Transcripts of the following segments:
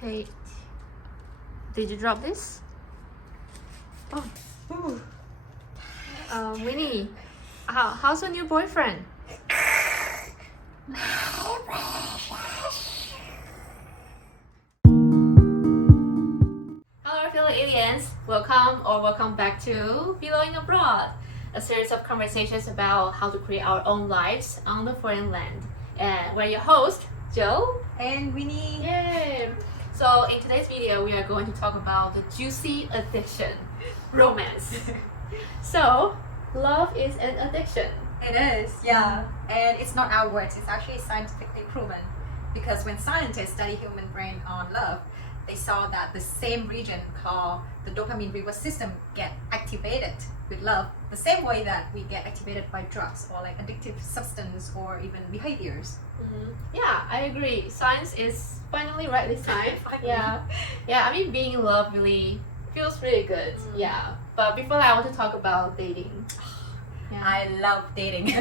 Hey, did you drop this? Oh, ooh. Winnie, how's your new boyfriend? Hello, fellow aliens. Welcome back to Belonging Abroad, a series of conversations about how to create our own lives on the foreign land. And we're your hosts, Joe and Winnie. Yay! So in today's video, we are going to talk about the juicy addiction, romance. So, love is an addiction. It is, yeah. And it's not our words, it's actually scientifically proven. Because when scientists study human brain on love, they saw that the same region called the dopamine reward system get activated with love the same way that we get activated by drugs or like addictive substance or even behaviors. Yeah, I agree. Science is finally right this time. Yeah. I mean, being in love really feels really good. Yeah. But before that, I want to talk about dating. Yeah. I love dating.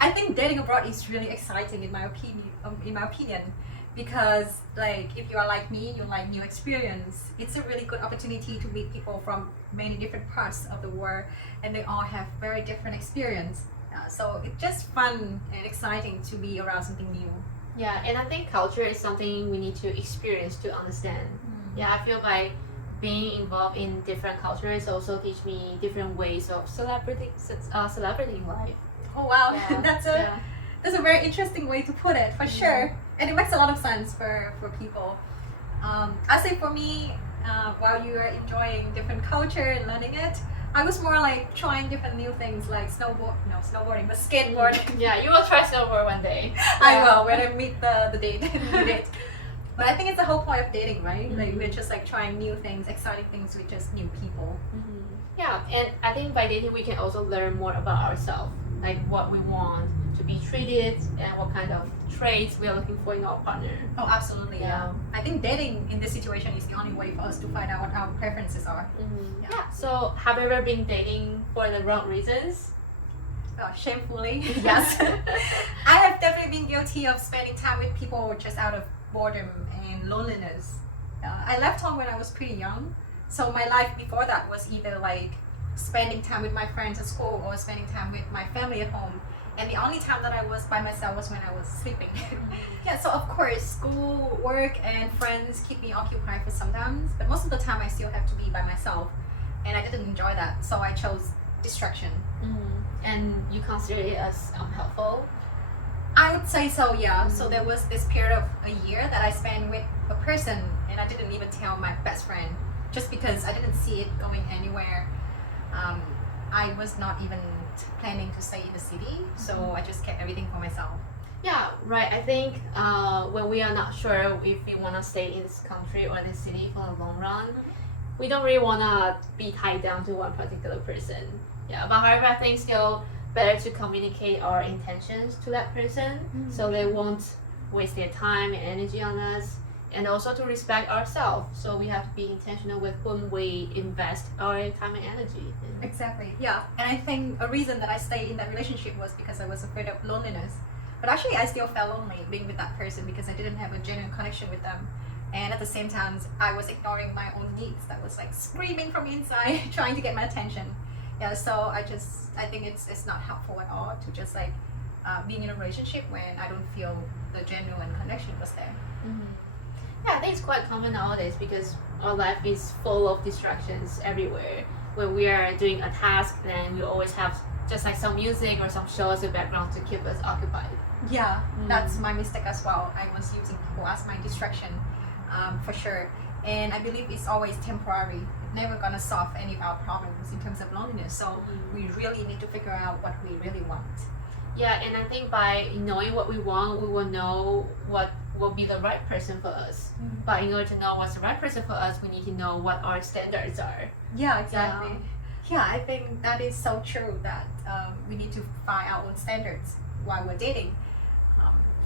I think dating abroad is really exciting in my opinion, because like if you are like me, you like new experience. It's a really good opportunity to meet people from many different parts of the world, and they all have very different experience. So it's just fun and exciting to be around something new. Yeah, and I think culture is something we need to experience to understand. Yeah, I feel like being involved in different cultures also teach me different ways of celebrating life. Oh wow, Yeah. that's a very interesting way to put it, for sure. And it makes a lot of sense for people. I say for me, while you are enjoying different culture and learning it, I was more like trying different new things like snowboarding, but skateboarding. Yeah, you will try snowboard one day. I will when I meet the date. But I think it's the whole point of dating, right? Like we're just like trying new things, exciting things with just new people. Yeah, and I think by dating we can also learn more about ourselves, like what we want to be treated and what kind of traits we are looking for in our partner. Oh, absolutely, yeah. I think dating in this situation is the only way for us to find out what our preferences are. Yeah. So, have you ever been dating for the wrong reasons? Shamefully, yes. I have definitely been guilty of spending time with people just out of boredom and loneliness. I left home when I was pretty young, so my life before that was either like spending time with my friends at school or spending time with my family at home. And the only time that I was by myself was when I was sleeping. Yeah, so of course, school, work, and friends keep me occupied for sometimes, but most of the time I still have to be by myself, and I didn't enjoy that, so I chose distraction. And you consider it as unhelpful? I would say so, yeah. So there was this period of a year that I spent with a person, and I didn't even tell my best friend, just because I didn't see it going anywhere. I was not even planning to stay in the city, so I just kept everything for myself. Yeah, right. I think when we are not sure if we want to stay in this country or this city for the long run, we don't really want to be tied down to one particular person. Yeah, but however, I think still better to communicate our intentions to that person so they won't waste their time and energy on us, and also to respect ourselves, so we have to be intentional with whom we invest our time and energy. Exactly, yeah. And I think a reason that I stayed in that relationship was because I was afraid of loneliness. But actually I still felt lonely being with that person because I didn't have a genuine connection with them. And at the same time, I was ignoring my own needs that was like screaming from inside, trying to get my attention. Yeah, so I think it's not helpful at all to just like being in a relationship when I don't feel the genuine connection was there. Yeah, I think it's quite common nowadays because our life is full of distractions everywhere. When we are doing a task, then we always have just like some music or some show as a background to keep us occupied. Yeah, that's my mistake as well. I was using people as my distraction, for sure. And I believe it's always temporary. It's never gonna solve any of our problems in terms of loneliness. So we really need to figure out what we really want. Yeah, and I think by knowing what we want, we will know what will be the right person for us. But in order to know what's the right person for us, we need to know what our standards are. Yeah, exactly. Yeah, I think that is so true that we need to find our own standards while we're dating.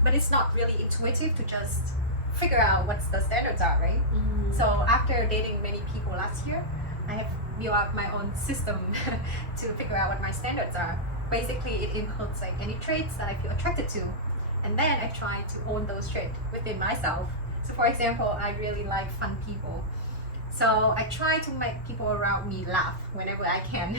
But it's not really intuitive to just figure out what the standards are, right? So after dating many people last year, I have built up my own system to figure out what my standards are. Basically, it includes like any traits that I feel attracted to, and then I try to own those traits within myself So for example, I really like fun people. So I try to make people around me laugh whenever I can.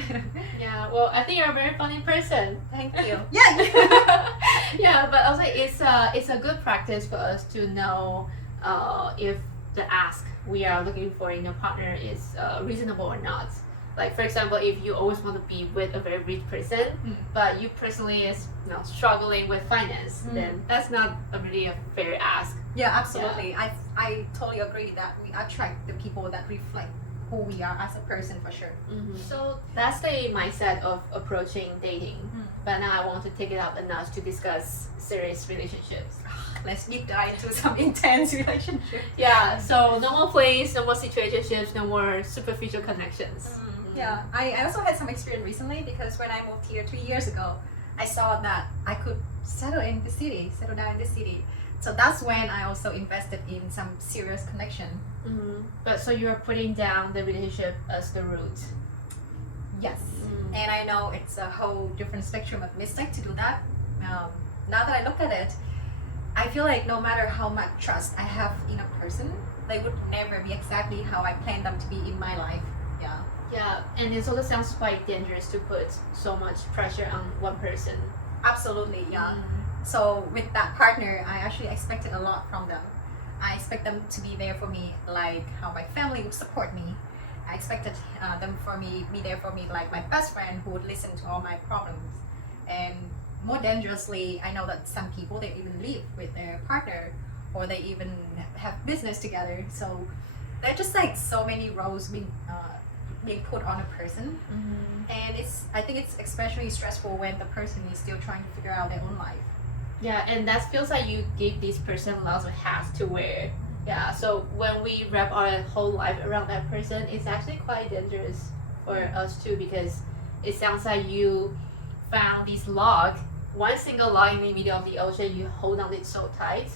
Yeah, well, I think you're a very funny person. Thank you. Yeah. Yeah, but also it's a good practice for us to know if the ask we are looking for in a partner is reasonable or not. Like for example, if you always want to be with a very rich person, but you personally is struggling with finance, then that's not really a fair ask. Yeah, absolutely. I totally agree that we attract the people that reflect who we are as a person for sure. So that's the mindset of approaching dating. But now I want to take it up a notch to discuss serious relationships. Let's deep dive into some intense relationship. Yeah, so no more flings, no more situationships, no more superficial connections. Yeah, I also had some experience recently because when I moved here 3 years ago, I saw that I could settle down in the city. So that's when I also invested in some serious connection. But so you're putting down the relationship as the root. Yes, and I know it's a whole different spectrum of mistake to do that. Now that I look at it, I feel like no matter how much trust I have in a person, they would never be exactly how I planned them to be in my life. Yeah. Yeah, and it also sounds quite dangerous to put so much pressure on one person. Absolutely, yeah. So with that partner, I actually expected a lot from them. I expect them to be there for me like how my family would support me. I expected them be there for me like my best friend who would listen to all my problems. And more dangerously, I know that some people, they even live with their partner or they even have business together. So there are just like so many roles being put on a person, and I think it's especially stressful when the person is still trying to figure out their own life. Yeah, and that feels like you give this person lots of hats to wear. Yeah, so when we wrap our whole life around that person, it's actually quite dangerous for us too, because it sounds like you found this log, one single log in the middle of the ocean, you hold on it so tight,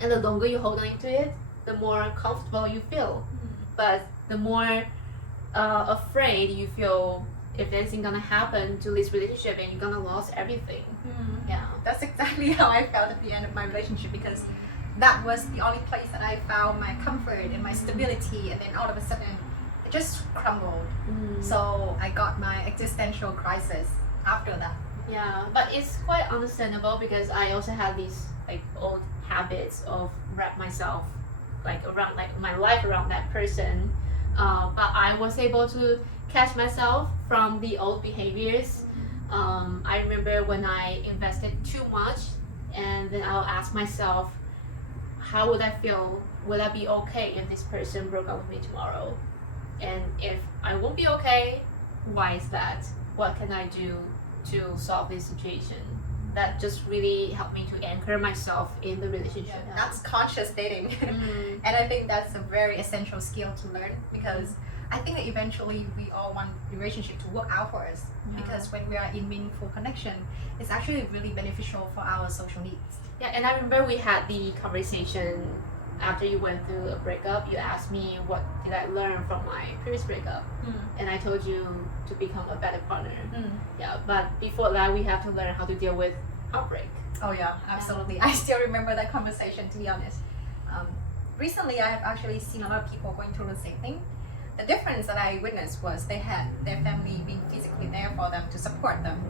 and the longer you hold on to it, the more comfortable you feel. But the more afraid you feel if anything gonna happen to this relationship and you're gonna lose everything. Yeah, that's exactly how I felt at the end of my relationship, because that was the only place that I found my comfort and my stability, and then all of a sudden it just crumbled. So I got my existential crisis after that. Yeah, but it's quite understandable because I also had these like old habits of wrap myself like around like my life around that person. But I was able to catch myself from the old behaviors. I remember when I invested too much, and then I'll ask myself, how would I feel? Would I be okay if this person broke up with me tomorrow? And if I won't be okay, why is that? What can I do to solve this situation? That just really helped me to anchor myself in the relationship. Yeah, that's conscious dating. And I think that's a very essential skill to learn, because I think that eventually we all want the relationship to work out for us. Because when we are in meaningful connection, it's actually really beneficial for our social needs. Yeah, and I remember we had the conversation after you went through a breakup. You asked me what did I learn from my previous breakup, and I told you to become a better partner. Yeah, but before that we have to learn how to deal with heartbreak. Oh yeah, absolutely. I still remember that conversation, to be honest. Recently I have actually seen a lot of people going through the same thing. The difference that I witnessed was they had their family being physically there for them to support them.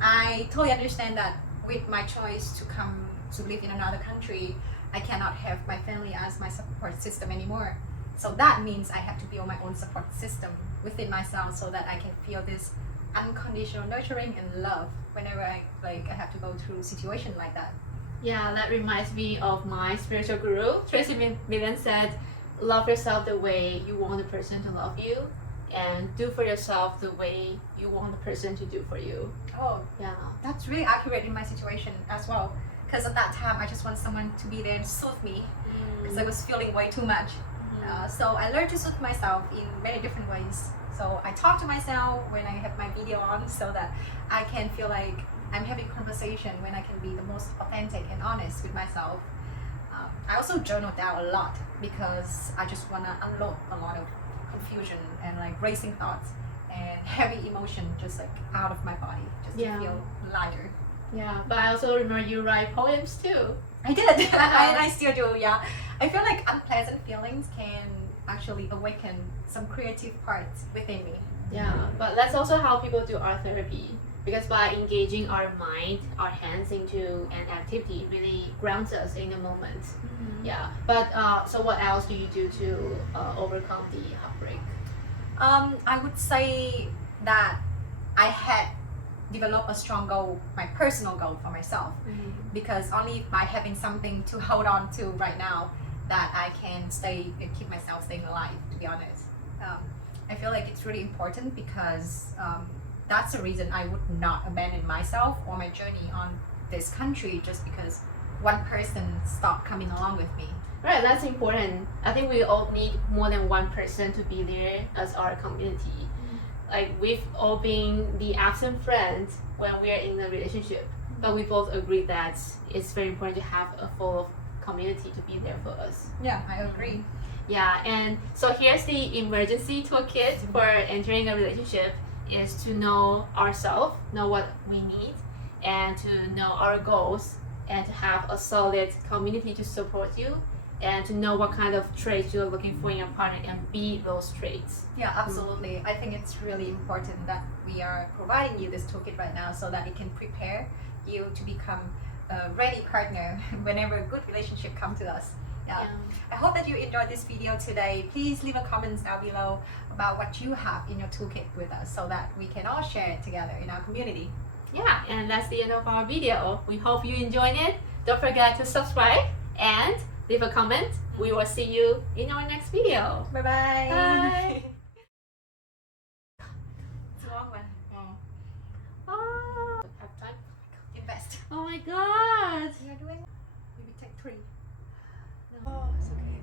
I totally understand that with my choice to come to live in another country, I cannot have my family as my support system anymore. So that means I have to build my own support system within myself so that I can feel this unconditional nurturing and love whenever I have to go through a situation like that. Yeah, that reminds me of my spiritual guru. Tracy Millen said, love yourself the way you want the person to love you, and do for yourself the way you want the person to do for you. Oh, yeah. That's really accurate in my situation as well. Because at that time, I just want someone to be there and soothe me, because I was feeling way too much. So I learned to soothe myself in many different ways. So I talk to myself when I have my video on, so that I can feel like I'm having conversation, when I can be the most authentic and honest with myself. I also journal down a lot because I just want to unload a lot of confusion and like racing thoughts and heavy emotion just like out of my body, just to feel lighter. Yeah, but I also remember you write poems too. I did. I still do. Yeah, I feel like unpleasant feelings can actually awaken some creative parts within me. Yeah, but that's also how people do art therapy. Because by engaging our mind, our hands into an activity, it really grounds us in the moment. Yeah, but so what else do you do to overcome the heartbreak? I would say that I had developed a strong goal, my personal goal for myself, because only by having something to hold on to right now that I can keep myself staying alive, to be honest. I feel like it's really important because that's the reason I would not abandon myself or my journey on this country just because one person stopped coming along with me. Right, that's important. I think we all need more than one person to be there as our community. Like we've all been the absent friends when we are in a relationship, but we both agree that it's very important to have a full community to be there for us. Yeah, I agree. Yeah, and so here's the emergency toolkit for entering a relationship is to know ourselves, know what we need, and to know our goals, and to have a solid community to support you, and to know what kind of traits you're looking for in a partner and be those traits. Yeah, absolutely. I think it's really important that we are providing you this toolkit right now so that it can prepare you to become a ready partner whenever a good relationship comes to us. Yeah. I hope that you enjoyed this video today. Please leave a comment down below about what you have in your toolkit with us so that we can all share it together in our community. Yeah, and that's the end of our video. We hope you enjoyed it. Don't forget to subscribe and leave a comment. We will see you in our next video. Bye-bye. Bye. It's a long one. Oh. Have time? Invest. Oh my god. You're doing maybe take 3. Oh, it's okay.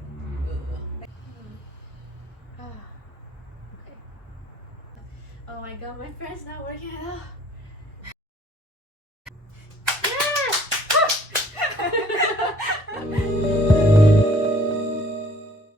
Okay. Oh my god, my friend's not working at all.